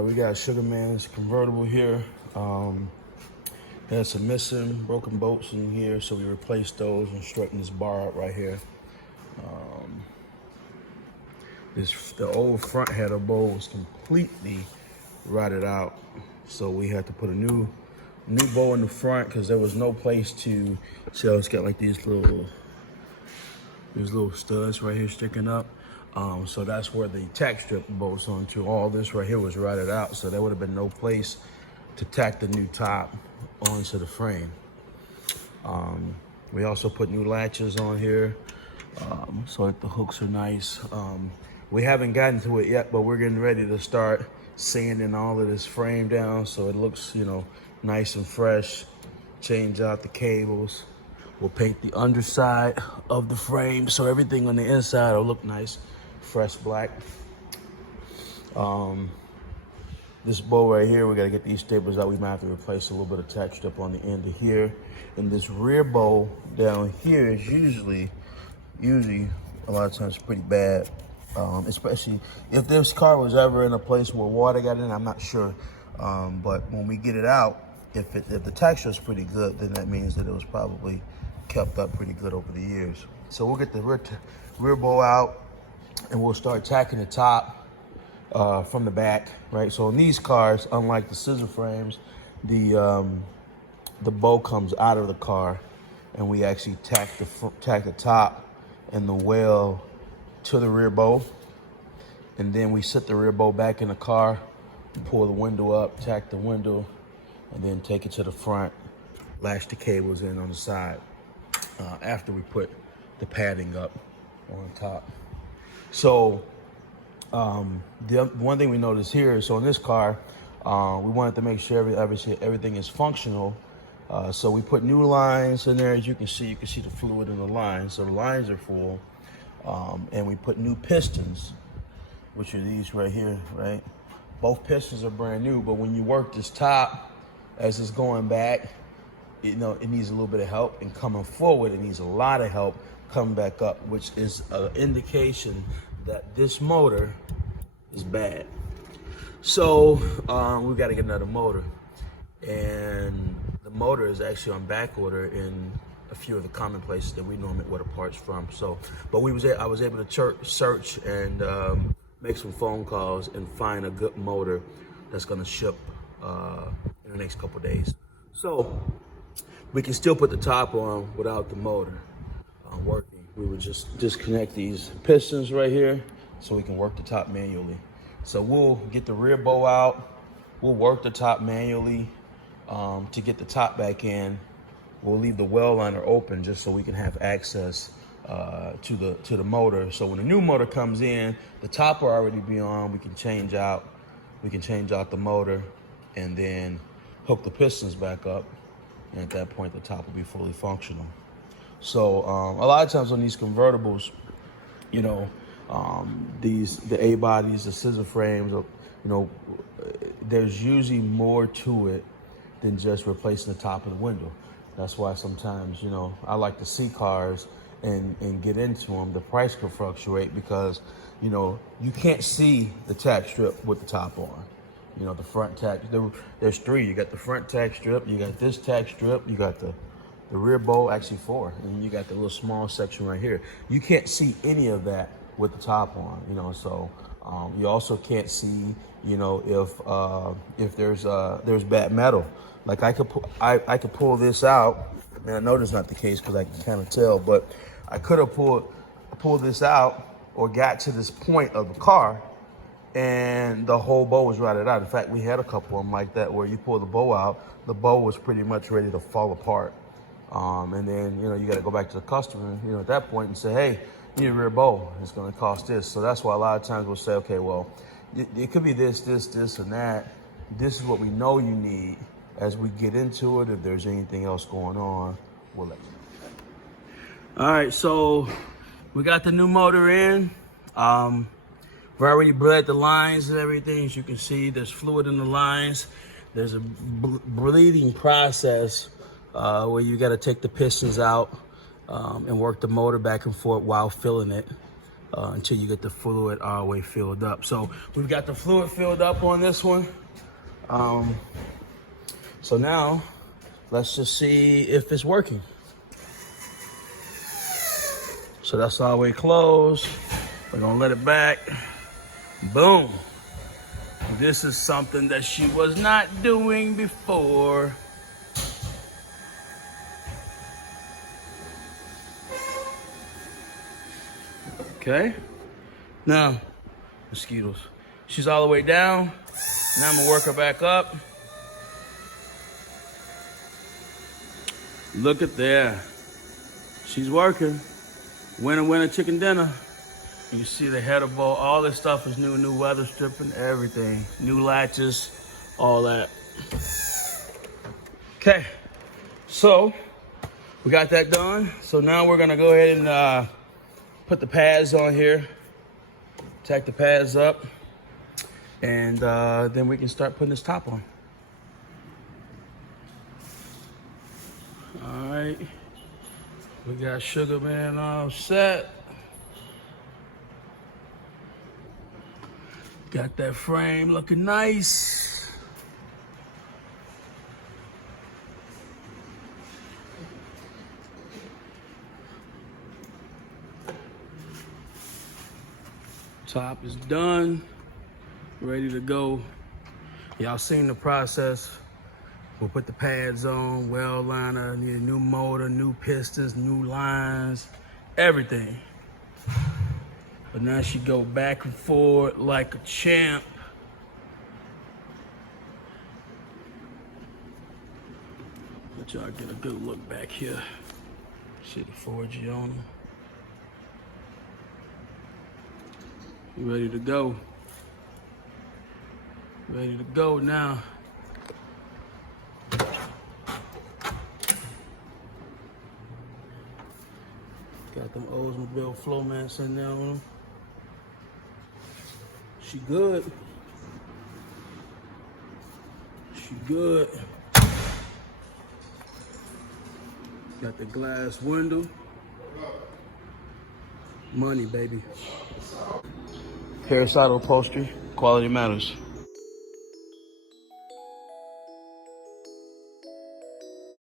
We got SUGAMANS convertible here. Had some missing broken bolts in here, so we replaced those and straightened this bar up right here. The old front header bowl was completely rotted out, so we had to put a new bowl in the front because there was no place to. See how it's got like these little studs right here sticking up. So that's where the tack strip bolts onto. All this right here was rotted out, so there would have been no place to tack the new top onto the frame. We also put new latches on here, so that the hooks are nice. We haven't gotten to it yet, but we're getting ready to start sanding all of this frame down so it looks, you know, nice and fresh. Change out the cables. We'll paint the underside of the frame so everything on the inside will look nice, fresh black. This bow right here, we gotta get these staples out. We might have to replace a little bit of tack strip on the end of here. And this rear bow down here is usually a lot of times pretty bad. Especially if this car was ever in a place where water got in, I'm not sure. But when we get it out, if the texture is pretty good, then that means that it was probably kept up pretty good over the years. So we'll get the rear bow out and we'll start tacking the top from the back, right? So in these cars, unlike the scissor frames, the bow comes out of the car and we actually tack the top and the wheel to the rear bow. And then we set the rear bow back in the car, pull the window up, tack the window, and then take it to the front, latch the cables in on the side after we put the padding up on top. So the one thing we noticed here is, so in this car, we wanted to make sure everything is functional. So we put new lines in there. As you can see the fluid in the lines. So the lines are full. And we put new pistons, which are these right here, right? Both pistons are brand new, but when you work this top, as it's going back, you know, it needs a little bit of help, and coming forward, it needs a lot of help coming back up, which is an indication that this motor is bad. So we got to get another motor, and the motor is actually on back order in a few of the common places that we normally order parts from. So, but I was able to search and make some phone calls and find a good motor that's going to ship in the next couple days. So we can still put the top on without the motor working. We would just disconnect these pistons right here so we can work the top manually. So we'll get the rear bow out. We'll work the top manually to get the top back in. We'll leave the well liner open just so we can have access to the motor. So when the new motor comes in, the top will already be on. We can change out the motor and then hook the pistons back up. And at that point, the top will be fully functional. So a lot of times on these convertibles, you know, the A bodies, the scissor frames, you know, there's usually more to it than just replacing the top of the window. That's why sometimes, you know, I like to see cars and get into them. The price can fluctuate because, you know, you can't see the tack strip with the top on. You know, the front tack, there's three. You got the front tack strip, you got this tack strip, you got the rear bow, actually four, and you got the little small section right here. You can't see any of that with the top on, you know, so you also can't see, you know, if there's bad metal. Like I could pull this out, and I know that's not the case because I can kind of tell, but I could have pulled this out or got to this point of the car and the whole bow was rotted out. In fact, we had a couple of them like that where you pull the bow out, the bow was pretty much ready to fall apart. And then, you know, you got to go back to the customer, you know, at that point and say, hey, you need a rear bow. It's going to cost this. So that's why a lot of times we'll say, okay, well, it could be this, and that. This is what we know you need. As we get into it, if there's anything else going on, we'll let you know. All right, so We got the new motor in. We've already bled the lines and everything. As you can see, there's fluid in the lines. There's a bleeding process where you got to take the pistons out and work the motor back and forth while filling it until you get the fluid all the way filled up. So we've got the fluid filled up on this one. So now let's just see if it's working. So that's all the way closed. We're gonna let it back. Boom. This is something that she was not doing before. Okay. Now, mosquitoes. She's all the way down. Now I'm gonna work her back up. Look at there. She's working. Winner, winner, chicken dinner. You can see the header bolt. All this stuff is new. New weather stripping, everything. New latches, all that. Okay. So, we got that done. So now we're gonna go ahead and put the pads on here. Tack the pads up. And then we can start putting this top on. All right. We got SUGAMANS all set. Got that frame looking nice. Top is done, ready to go. Y'all seen the process. We'll put the pads on, well liner, need a new motor, new pistons, new lines, everything. But now she go back and forth like a champ. Let y'all get a good look back here. See the 4G on them. Ready to go. Ready to go now. Got them Oldsmobile flow mats in there on them. She good. She good. Got the glass window. Money, baby. Upholstery, quality matters.